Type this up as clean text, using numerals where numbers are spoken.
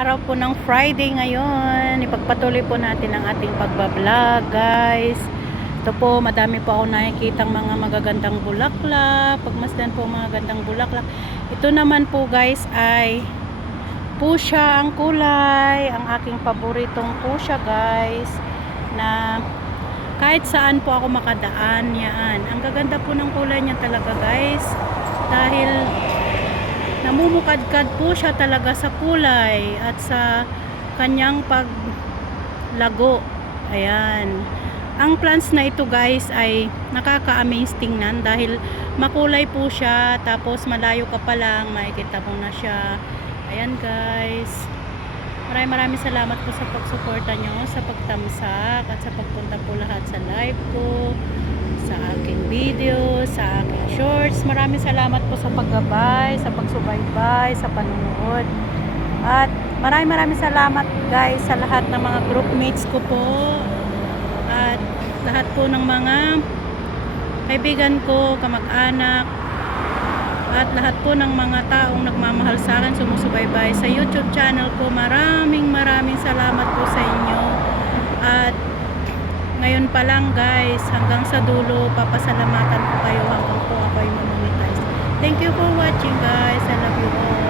Araw po ng Friday ngayon. Ipagpatuloy po natin ang ating pagbablog, guys. Ito po, madami po ako nakikitang mga magagandang bulaklak. Pagmasdan po mga gandang bulaklak. Ito naman po, guys, ay pusya ang kulay. Ang aking paboritong pusya, guys, na kahit saan po ako makadaan, yan. Ang gaganda po ng kulay niya talaga, guys. Dahil namumukadkad po siya talaga sa kulay at sa kanyang paglago. Ayan. Ang plants na ito, guys, ay nakaka-amaze tingnan dahil makulay po siya, tapos malayo ka pa lang makikita mo na siya. Ayan, guys. Maraming salamat po sa pagsuporta nyo, sa pagtamsak at sa pagpunta po lahat sa live ko, sa aking video, sa aking shorts. Maraming salamat po sa paggabay, sa pagsubaybay, sa panunood. At maraming salamat, guys, sa lahat ng mga groupmates ko po. At lahat po ng mga kaibigan ko, kamag-anak, at lahat po ng mga taong nagmamahal sa akin, sumusubaybay sa YouTube channel ko. Maraming salamat po sa inyo. At ngayon pa lang, guys, hanggang sa dulo, papasalamatan ko kayo hanggang po ako'y mamonetize. Thank you for watching, guys. I love you all.